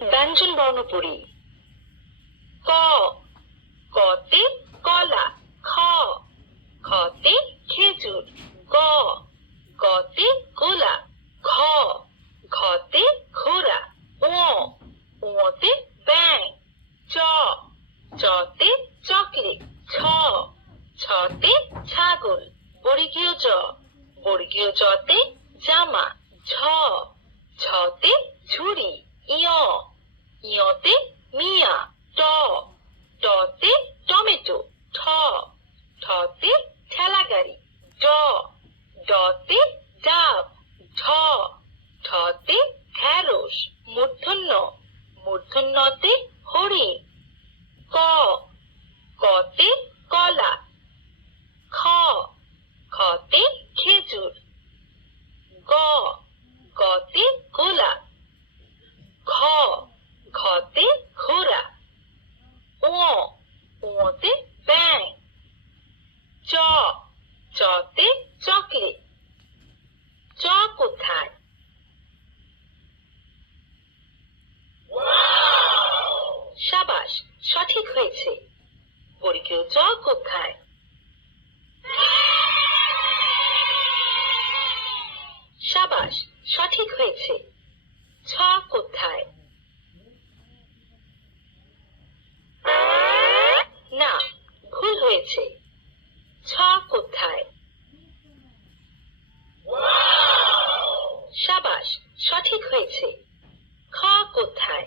ব্যঞ্জন বর্ণ পড়ি। ক, কতে কলা। খ, খতে খেজুর। গ, গতে গোলাপ। ঘ, ঘতে ঘোড়া। ও, ওতে ব্যাঙ। চ, চতে চকলেট। ছ, ছতে ছাগল। বর্গীয় জ, বর্গীয় জতে জামা। ঝ, ঝতে ঝুড়ি। ইয়, ইয়তে মিয়া। ট, টতে টমেটো। ঠ, ঠতে ঠেলা গাড়ি। ড, ডতে ডাব। ঢ, ঢতে ঢেঁড়স। মূর্ধন্য, মূর্ধন্যতে হরিণ। ক, কতে কলা। খ, খতে খেজুর। গ, গতে গোলাপ। ঘ, ঘতে ঘোড়া। ও, ওতে ব্যাঙ। চ, চতে চকলেট। চ কোথায়? সাবাস, সঠিক হয়েছে। বর্গীয় জ কোথায়? সাবাস, সঠিক হয়েছে। ছ কোথায়? না, ভুল হয়েছে। ছ কোথায়? সাবাস, সঠিক হয়েছে। খ কোথায়?